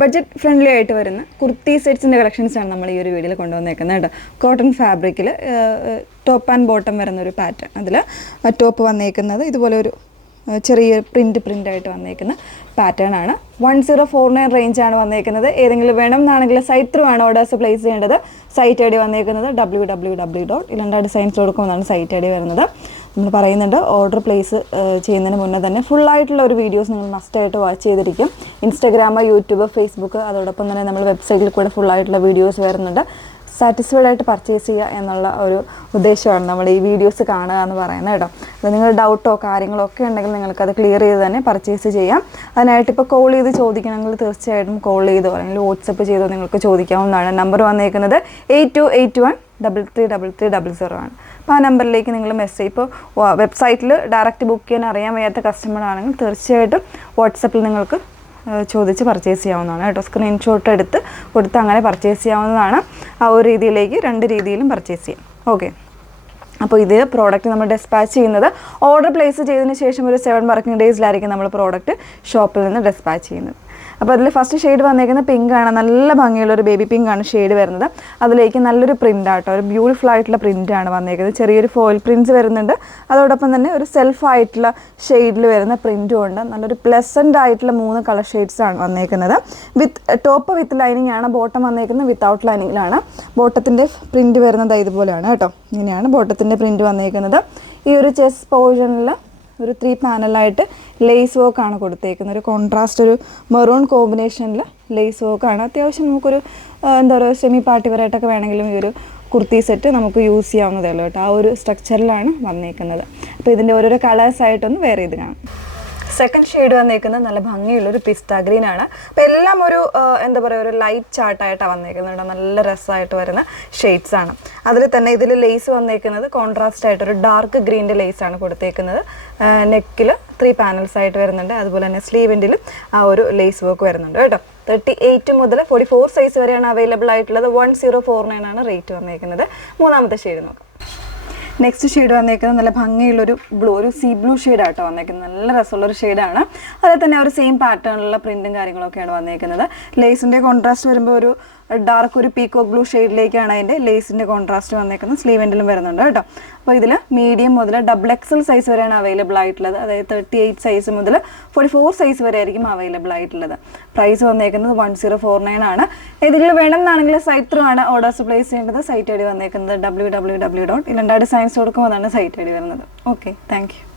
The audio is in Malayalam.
ബഡ്ജറ്റ് ഫ്രണ്ട്ലി ആയിട്ട് വരുന്ന കുർത്തി സെറ്റ്സിൻ്റെ കളക്ഷൻസാണ് നമ്മൾ ഈ ഒരു വീഡിയോയിൽ കൊണ്ടുവന്നേക്കുന്നത് കേട്ടോ. കോട്ടൺ ഫാബ്രിക്കിൽ ടോപ്പ് ആൻഡ് ബോട്ടം വരുന്ന ഒരു പാറ്റേൺ. അതിൽ ടോപ്പ് വന്നേക്കുന്നത് ഇതുപോലെ ഒരു ചെറിയ പ്രിൻ്റായിട്ട് വന്നേക്കുന്ന പാറ്റേൺ ആണ്. 1049 റേഞ്ചാണ് വന്നേക്കുന്നത്. ഏതെങ്കിലും വേണം എന്നാണെങ്കിൽ സൈറ്റ് ത്രൂ ആണ് ഓർഡേഴ്സ് പ്ലേസ് ചെയ്യേണ്ടത്. സൈറ്റ് ഐ ഡി വന്നേക്കുന്നത് www.ilandadesigns.com എന്നാണ് സൈറ്റ് ഐ ഡി വരുന്നത്. നമ്മൾ പറയുന്നുണ്ട് ഓർഡർ പ്ലേസ് ചെയ്യുന്നതിന് മുന്നേ തന്നെ ഫുള്ളായിട്ടുള്ള ഒരു വീഡിയോസ് നിങ്ങൾ മസ്റ്റായിട്ട് വാച്ച് ചെയ്തിരിക്കും. ഇൻസ്റ്റാഗ്രാം, യൂട്യൂബ്, ഫേസ്ബുക്ക്, അതോടൊപ്പം തന്നെ നമ്മൾ വെബ്സൈറ്റിൽ കൂടെ ഫുള്ളായിട്ടുള്ള വീഡിയോസ് വരുന്നുണ്ട്. സാറ്റിസ്ഫൈഡ് ആയിട്ട് പർച്ചേസ് ചെയ്യുക എന്നുള്ള ഒരു ഉദ്ദേശമാണ് നമ്മൾ ഈ വീഡിയോസ് കാണുക എന്ന് പറയുന്നത് കേട്ടോ. അപ്പോൾ നിങ്ങൾ ഡൗട്ടോ കാര്യങ്ങളോ ഒക്കെ ഉണ്ടെങ്കിൽ നിങ്ങൾക്കത് ക്ലിയർ ചെയ്ത് തന്നെ പർച്ചേസ് ചെയ്യാം. അതിനായിട്ട് ഇപ്പോൾ കോൾ ചെയ്ത് ചോദിക്കണമെങ്കിൽ തീർച്ചയായിട്ടും കോൾ ചെയ്തോ അല്ലെങ്കിൽ വാട്സപ്പ് ചെയ്തോ നിങ്ങൾക്ക് ചോദിക്കാവുന്നതാണ്. നമ്പർ വന്നേക്കുന്നത് 8281333300 ആണ്. അപ്പോൾ ആ നമ്പറിലേക്ക് നിങ്ങൾ മെസ്സേജ് ഇപ്പോൾ വെബ്സൈറ്റിൽ ഡയറക്റ്റ് ബുക്ക് ചെയ്യാൻ അറിയാൻ വയ്യാത്ത കസ്റ്റമർ ആണെങ്കിൽ തീർച്ചയായിട്ടും വാട്സപ്പിൽ നിങ്ങൾക്ക് ചോദിച്ച് പർച്ചേസ് ചെയ്യാവുന്നതാണ് കേട്ടോ. സ്ക്രീൻഷോട്ട് എടുത്ത് കൊടുത്ത് അങ്ങനെ പർച്ചേസ് ചെയ്യാവുന്നതാണ്. ആ ഒരു രീതിയിലേക്ക് രണ്ട് രീതിയിലും പർച്ചേസ് ചെയ്യാം. ഓക്കെ, അപ്പോൾ ഇത് പ്രോഡക്റ്റ് നമ്മൾ ഡെസ്പാച്ച് ചെയ്യുന്നത് ഓർഡർ പ്ലേസ് ചെയ്തതിന് ശേഷം ഒരു 7 വർക്കിംഗ് ഡേയ്സിലായിരിക്കും നമ്മൾ പ്രോഡക്റ്റ് ഷോപ്പിൽ നിന്ന് ഡെസ്പാച്ച് ചെയ്യുന്നത്. അപ്പോൾ അതിൽ ഫസ്റ്റ് ഷെയ്ഡ് വന്നേക്കുന്നത് പിങ്കാണ്. നല്ല ഭംഗിയുള്ളൊരു ബേബി പിങ്കാണ് ഷെയ്ഡ് വരുന്നത്. അതിലേക്ക് നല്ലൊരു പ്രിൻ്റാട്ടോ, ഒരു ബ്യൂട്ടിഫുൾ ആയിട്ടുള്ള പ്രിൻ്റാണ് വന്നേക്കുന്നത്. ചെറിയൊരു ഫോയിൽ പ്രിൻറ്റ്സ് വരുന്നുണ്ട്. അതോടൊപ്പം തന്നെ ഒരു സെൽഫായിട്ടുള്ള ഷെയ്ഡിൽ വരുന്ന പ്രിൻറ്റും ഉണ്ട്. നല്ലൊരു പ്ലസൻ്റ് ആയിട്ടുള്ള 3 കളർ ഷെയ്ഡ്സാണ് വന്നേക്കുന്നത്. ടോപ്പ് വിത്ത് ലൈനിങ് ആണ്. ബോട്ടം വന്നേക്കുന്നത് വിത്തൗട്ട് ലൈനിങ്ങിലാണ്. ബോട്ടത്തിൻ്റെ പ്രിൻറ്റ് വരുന്നത് ഇതുപോലെയാണ് കേട്ടോ. ഇങ്ങനെയാണ് ബോട്ടത്തിൻ്റെ പ്രിൻറ്റ് വന്നേക്കുന്നത്. ഈ ഒരു ചെസ്റ്റ് പോർഷനിൽ ഒരു 3 പാനലായിട്ട് ലേസ് വർക്കാണ് കൊടുത്തേക്കുന്നത്. ഒരു കോൺട്രാസ്റ്റ്, ഒരു മെറൂൺ കോമ്പിനേഷനിൽ ലേസ് വർക്കാണ്. അത്യാവശ്യം നമുക്കൊരു എന്താ പറയുക സെമി പാർട്ടി വെയറായിട്ടൊക്കെ വേണമെങ്കിലും ഈ ഒരു കുർത്തി സെറ്റ് നമുക്ക് യൂസ് ചെയ്യാവുന്നതേ ഉള്ളൂ കേട്ടോ. ആ ഒരു സ്ട്രക്ചറിലാണ് വന്നേക്കുന്നത്. അപ്പോൾ ഇതിൻ്റെ ഓരോരോ കളേഴ്സായിട്ടൊന്ന് വേറെ ചെയ്ത് കാണാം. സെക്കൻഡ് ഷെയ്ഡ് വന്നേക്കുന്നത് നല്ല ഭംഗിയുള്ളൊരു പിസ്ത ഗ്രീൻ ആണ്. അപ്പോൾ എല്ലാം ഒരു എന്താ പറയുക ഒരു ലൈറ്റ് ചാർട്ടായിട്ടാണ് വന്നേക്കുന്നുണ്ട്. നല്ല രസമായിട്ട് വരുന്ന ഷെയ്ഡ്സ് ആണ്. അതിൽ തന്നെ ഇതിൽ ലേസ് വന്നേക്കുന്നത് കോൺട്രാസ്റ്റ് ആയിട്ടൊരു ഡാർക്ക് ഗ്രീൻ്റെ ലേസാണ് കൊടുത്തേക്കുന്നത്. നെക്കിൽ 3 പാനൽസ് ആയിട്ട് വരുന്നുണ്ട്. അതുപോലെ തന്നെ സ്ലീവിൻ്റിലും ആ ഒരു ലേസ് വർക്ക് വരുന്നുണ്ട് കേട്ടോ. 38 മുതൽ 44 സൈസ് വരെയാണ് അവൈലബിൾ ആയിട്ടുള്ളത്. 1049 ആണ് റേറ്റ് വന്നേക്കുന്നത്. മൂന്നാമത്തെ ഷെയ്ഡ് നോക്കാം. നെക്സ്റ്റ് ഷെയ്ഡ് വന്നേക്കുന്നത് നല്ല ഭംഗിയുള്ളൊരു ഒരു സീ ബ്ലൂ ഷെയ്ഡായിട്ടോ വന്നേക്കുന്നത്. നല്ല രസമുള്ളൊരു ഷെയ്ഡാണ്. അതിൽ തന്നെ ഒരു സെയിം പാറ്റേണിലുള്ള പ്രിൻറ്റും കാര്യങ്ങളൊക്കെയാണ് വന്നേക്കുന്നത്. ലേസിൻ്റെ കോൺട്രാസ്റ്റ് വരുമ്പോൾ ഒരു ഡാർക്ക് ഒരു പീക്കോക്ക് ബ്ലൂ ഷെയ്ഡിലേക്കാണ് അതിൻ്റെ ലേസിൻ്റെ കോൺട്രാസ്റ്റ് വന്നേക്കുന്നത്. സ്ലീവെൻറ്റിലും വരുന്നുണ്ട് കേട്ടോ. അപ്പോൾ ഇതിൽ മീഡിയം മുതൽ XXL സൈസ് വരെയാണ് അവൈലബിൾ ആയിട്ടുള്ളത്. അതായത് 38 സൈസ് മുതൽ 44 സൈസ് വരെ ആയിരിക്കും അവൈലബിൾ ആയിട്ടുള്ളത്. പ്രൈസ് വന്നേക്കുന്നത് 1049 ആണ്. ഏതെങ്കിലും വേണമെന്നാണെങ്കിൽ സൈറ്റ് ത്രൂ ആണ് ഓർഡേഴ്സ് പ്ലേസ് ചെയ്യേണ്ടത്. സൈറ്റ് ഐ ഡി വന്നേക്കുന്നത് www.ilandadesigns.com എന്നാണ് സൈറ്റ് ഐ ഡി വരുന്നത്. Okay, thank you.